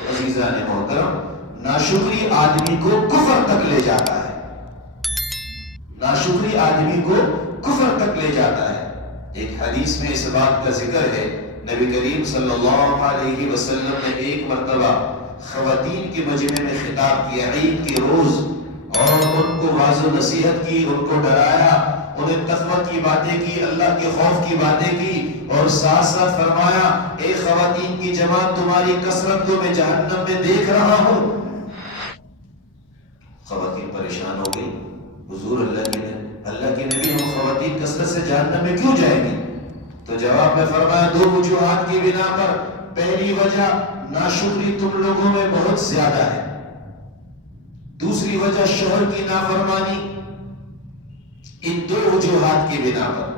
عزیزان محترم، ناشکری آدمی کو کفر تک لے جاتا ہے، ناشکری آدمی کو کفر تک لے جاتا ہے۔ ایک حدیث میں اس بات کا ذکر ہے، نبی کریم صلی اللہ علیہ وسلم نے ایک مرتبہ خواتین کے مجمع میں خطاب کیا عید کے روز، اور ان کو واعظ و نصیحت کی، ان کو ڈرایا، انہیں تقوی کی باتیں کی، اللہ کے خوف کی باتیں کی، اور ساتھ ساتھ فرمایا اے خواتین کی جماعت، تمہاری کثرت کو میں جہنم میں دیکھ رہا ہوں۔ خواتین پریشان ہو گئی، حضور اللہ کے نبی، ہم خواتین کثرت سے جہنم میں کیوں جائیں گے؟ تو جواب میں فرمایا دو وجوہات کی بنا پر۔ پہلی وجہ، ناشکری تم لوگوں میں بہت زیادہ ہے۔ دوسری وجہ، شوہر کی نافرمانی۔ ان دو وجوہات کی بنا پر۔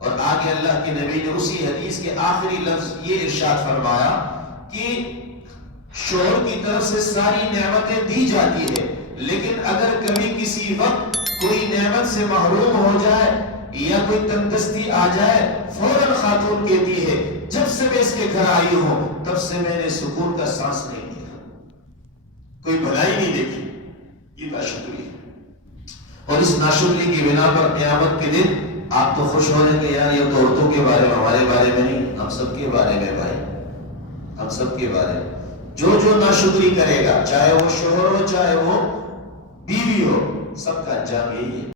اور آگے اللہ کے نبی نے اسی حدیث کے آخری لفظ یہ ارشاد فرمایا کہ شوہر کی طرف سے ساری نعمتیں دی جاتی ہے، لیکن اگر کبھی کسی وقت کوئی نعمت سے محروم ہو جائے یا کوئی تندرستی آ جائے، فوراً خاتون کہتی ہے جب سے میں اس کے گھر آئی ہوں تب سے میں نے سکون کا سانس نہیں لیا، کوئی بھلائی نہیں دیکھی۔ یہ ناشکری ہے، اور اس ناشکری کی بنا پر قیامت کے دن آپ تو خوش ہو رہے کہ یار یہ تو عورتوں کے بارے میں، ہمارے بارے میں نہیں، ہم سب کے بارے میں بھائی، ہم سب کے بارے میں۔ جو ناشکری کرے گا، چاہے وہ شوہر ہو چاہے وہ بیوی ہو، سب کا انجام یہی ہے۔